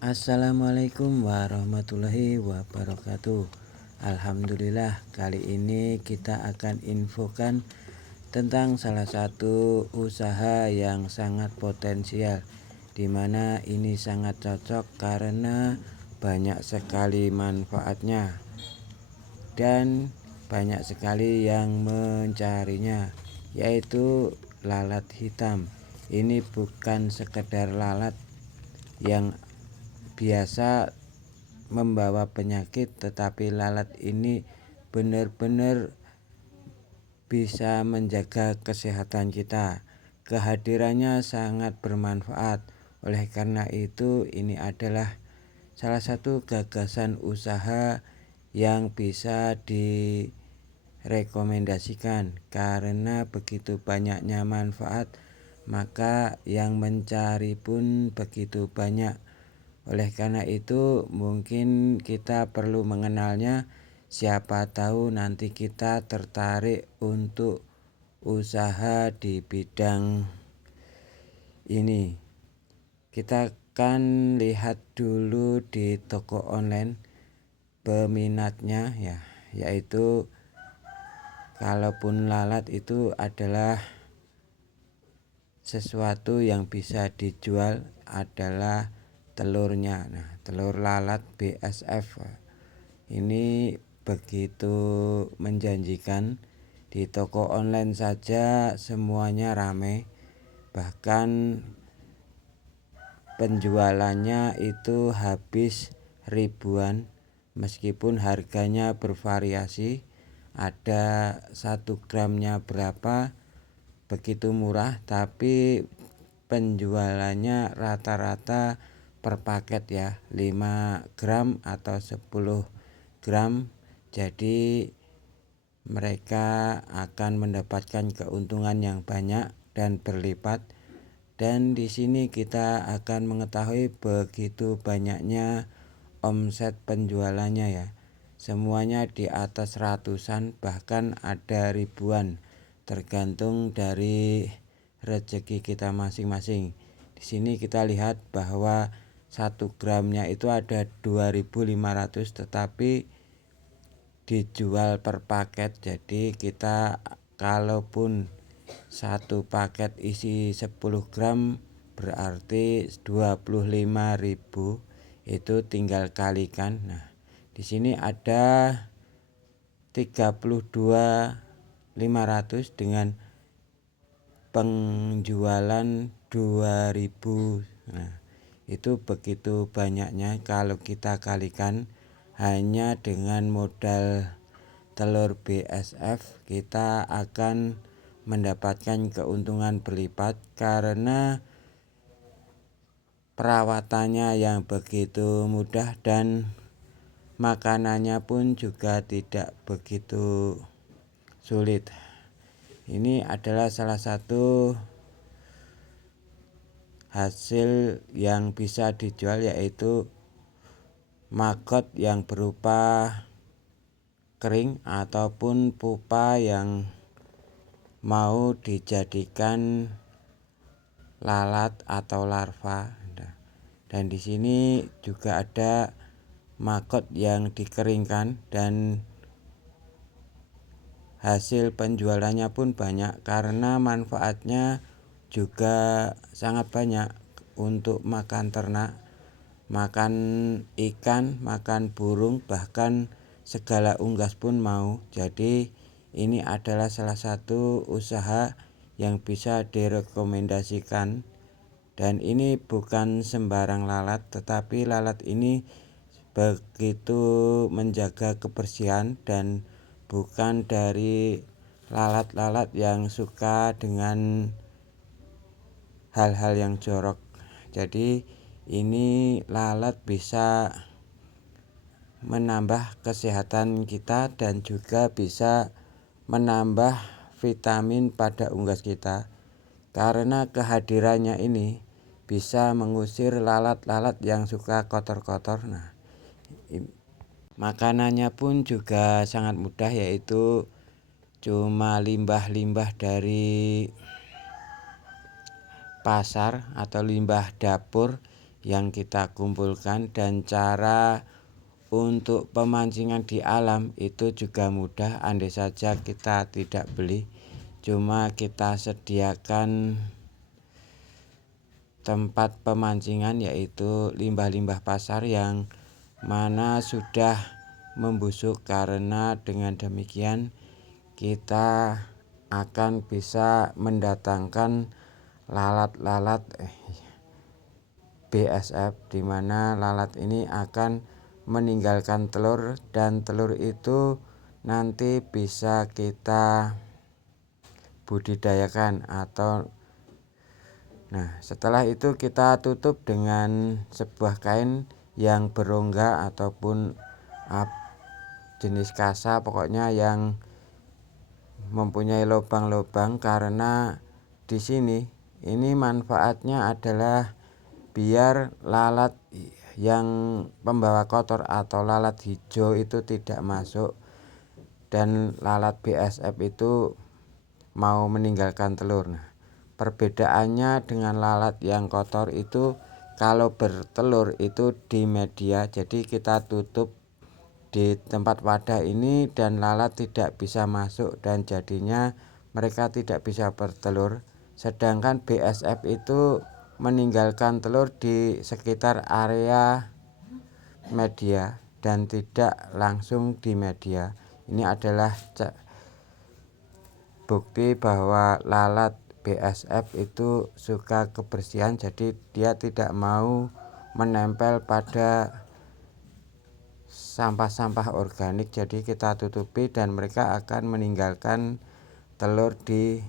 Assalamualaikum warahmatullahi wabarakatuh. Alhamdulillah, kali ini kita akan infokan tentang salah satu usaha yang sangat potensial, di mana ini sangat cocok karena banyak sekali manfaatnya dan banyak sekali yang mencarinya, yaitu lalat hitam. Ini bukan sekedar lalat yang biasa membawa penyakit, tetapi lalat ini benar-benar bisa menjaga kesehatan kita. Kehadirannya sangat bermanfaat. Oleh karena itu, ini adalah salah satu gagasan usaha yang bisa direkomendasikan karena begitu banyaknya manfaat, maka yang mencari pun begitu banyak. Oleh karena itu, mungkin kita perlu mengenalnya. Siapa tahu nanti kita tertarik untuk usaha di bidang ini. Kita akan lihat dulu di toko online peminatnya ya, yaitu kalaupun lalat itu adalah sesuatu yang bisa dijual adalah telurnya. Nah, telur lalat BSF ini begitu menjanjikan. Di toko online saja semuanya ramai, bahkan penjualannya itu habis ribuan, meskipun harganya bervariasi. Ada 1 gramnya berapa, begitu murah, tapi penjualannya rata-rata per paket ya, 5 gram atau 10 gram. Jadi mereka akan mendapatkan keuntungan yang banyak dan berlipat. Dan di sini kita akan mengetahui begitu banyaknya omset penjualannya ya. Semuanya di atas ratusan, bahkan ada ribuan, tergantung dari rezeki kita masing-masing. Di sini kita lihat bahwa 1 gramnya itu ada 2.500, tetapi dijual per paket. Jadi kita kalaupun satu paket isi 10 gram berarti 25.000, itu tinggal kalikan. Nah, di sini ada 32.500 dengan penjualan 2.000. Nah, itu begitu banyaknya. Kalau kita kalikan hanya dengan modal telur BSF, kita akan mendapatkan keuntungan berlipat karena perawatannya yang begitu mudah dan makanannya pun juga tidak begitu sulit. Ini adalah salah satu hasil yang bisa dijual, yaitu maggot yang berupa kering ataupun pupa yang mau dijadikan lalat atau larva. Dan di sini juga ada maggot yang dikeringkan dan hasil penjualannya pun banyak karena manfaatnya juga sangat banyak untuk makan ternak, makan ikan, makan burung, bahkan segala unggas pun mau. Jadi ini adalah salah satu usaha yang bisa direkomendasikan. Dan ini bukan sembarang lalat, tetapi lalat ini begitu menjaga kebersihan dan bukan dari lalat-lalat yang suka dengan hal-hal yang jorok. Jadi ini lalat bisa menambah kesehatan kita dan juga bisa menambah vitamin pada unggas kita, karena kehadirannya ini bisa mengusir lalat-lalat yang suka kotor-kotor. Nah, makanannya pun juga sangat mudah, yaitu cuma limbah-limbah dari pasar atau limbah dapur yang kita kumpulkan, dan cara untuk pemancingan di alam itu juga mudah. Andai saja kita tidak beli, cuma kita sediakan tempat pemancingan, yaitu limbah-limbah pasar yang mana sudah membusuk. Karena dengan demikian kita akan bisa mendatangkan lalat-lalat BSF, di mana lalat ini akan meninggalkan telur, dan telur itu nanti bisa kita budidayakan atau setelah itu kita tutup dengan sebuah kain yang berongga ataupun jenis kasa, pokoknya yang mempunyai lubang-lubang. Karena di sini ini manfaatnya adalah biar lalat yang pembawa kotor atau lalat hijau itu tidak masuk, dan lalat BSF itu mau meninggalkan telur. Perbedaannya dengan lalat yang kotor itu, kalau bertelur itu di media, jadi kita tutup di tempat wadah ini dan lalat tidak bisa masuk, dan jadinya mereka tidak bisa bertelur. Sedangkan BSF itu meninggalkan telur di sekitar area media dan tidak langsung di media. Ini adalah bukti bahwa lalat BSF itu suka kebersihan, jadi dia tidak mau menempel pada sampah-sampah organik. Jadi kita tutupi dan mereka akan meninggalkan telur di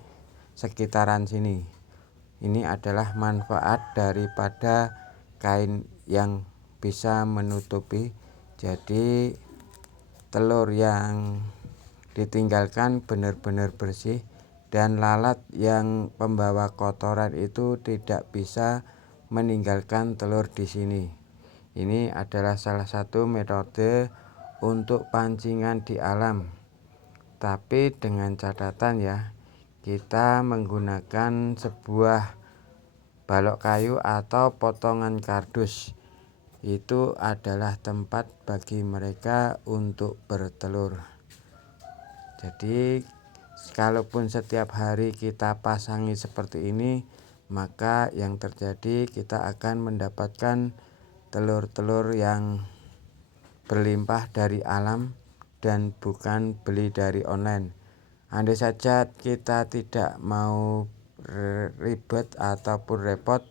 sekitaran sini. Ini adalah manfaat daripada kain yang bisa menutupi. Jadi telur yang ditinggalkan benar-benar bersih, dan lalat yang pembawa kotoran itu tidak bisa meninggalkan telur di sini. Ini adalah salah satu metode untuk pancingan di alam. Tapi dengan catatan ya, kita menggunakan sebuah balok kayu atau potongan kardus. Itu adalah tempat bagi mereka untuk bertelur. Jadi kalaupun setiap hari kita pasangi seperti ini, maka yang terjadi kita akan mendapatkan telur-telur yang berlimpah dari alam dan bukan beli dari online. Andai saja kita tidak mau ribet ataupun repot,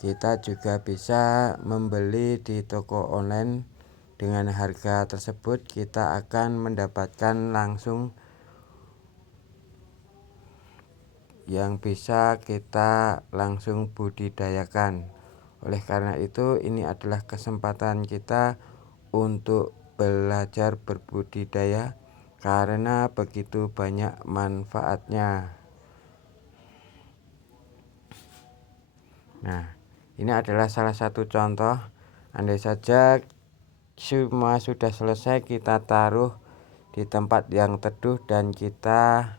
kita juga bisa membeli di toko online. Dengan harga tersebut kita akan mendapatkan langsung yang bisa kita langsung budidayakan. Oleh karena itu, ini adalah kesempatan kita untuk belajar berbudidaya, karena begitu banyak manfaatnya. Ini adalah salah satu contoh. Andai saja semua sudah selesai, kita taruh di tempat yang teduh dan kita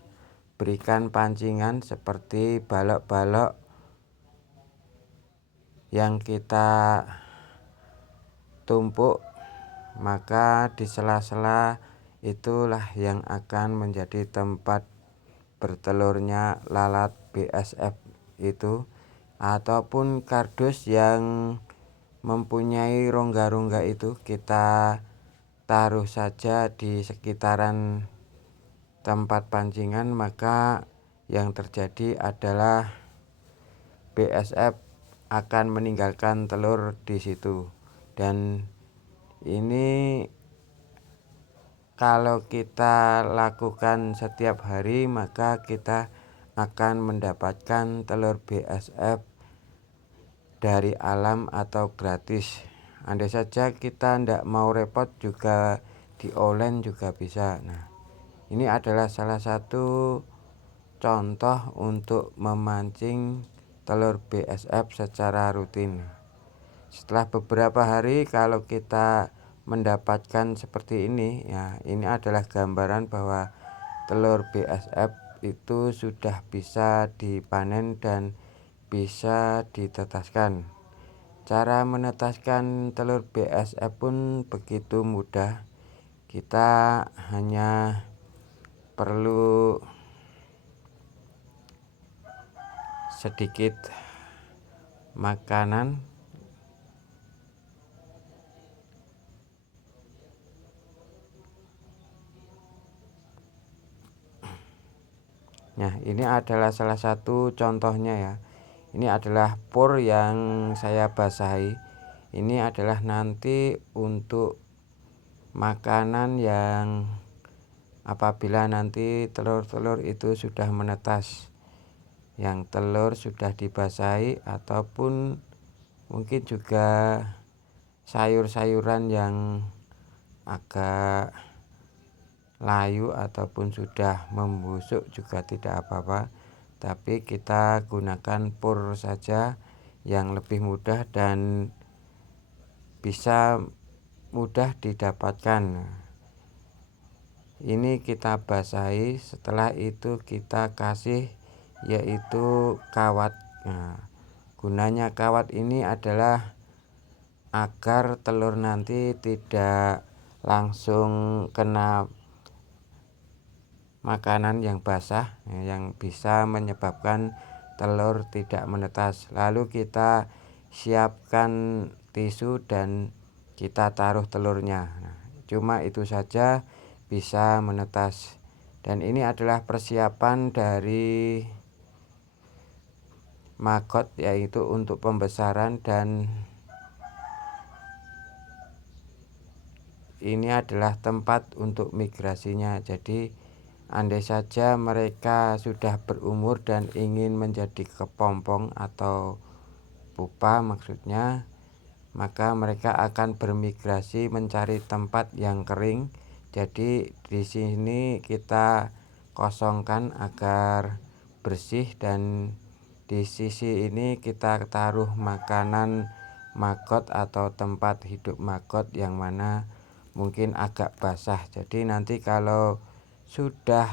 berikan pancingan seperti balok-balok yang kita tumpuk, maka di sela-sela itulah yang akan menjadi tempat bertelurnya lalat BSF itu, ataupun kardus yang mempunyai rongga-rongga itu kita taruh saja di sekitaran tempat pancingan, maka yang terjadi adalah BSF akan meninggalkan telur di situ. Dan ini kalau kita lakukan setiap hari, maka kita akan mendapatkan telur BSF dari alam atau gratis. Andai saja kita tidak mau repot, juga di online juga bisa. Ini adalah salah satu contoh untuk memancing telur BSF secara rutin. Setelah beberapa hari, kalau kita mendapatkan seperti ini, ya ini adalah gambaran bahwa telur BSF itu sudah bisa dipanen dan bisa ditetaskan. Cara menetaskan telur BSF pun begitu mudah. Kita hanya perlu sedikit makanan, nah ini adalah salah satu contohnya ya. Ini adalah pur yang saya basahi. Ini adalah nanti untuk makanan yang apabila nanti telur-telur itu sudah menetas, yang telur sudah dibasahi, ataupun mungkin juga sayur-sayuran yang agak layu ataupun sudah membusuk juga tidak apa-apa, tapi kita gunakan pur saja yang lebih mudah dan bisa mudah didapatkan. Ini kita basahi, setelah itu kita kasih yaitu kawat. Nah, gunanya kawat ini adalah agar telur nanti tidak langsung kena makanan yang basah yang bisa menyebabkan telur tidak menetas. Lalu kita siapkan tisu dan kita taruh telurnya. Nah, cuma itu saja bisa menetas. Dan ini adalah persiapan dari maggot, yaitu untuk pembesaran, dan ini adalah tempat untuk migrasinya. Jadi andai saja mereka sudah berumur dan ingin menjadi kepompong atau pupa maksudnya, maka mereka akan bermigrasi mencari tempat yang kering. Jadi di sini kita kosongkan agar bersih, dan di sisi ini kita taruh makanan maggot atau tempat hidup maggot yang mana mungkin agak basah. Jadi nanti kalau sudah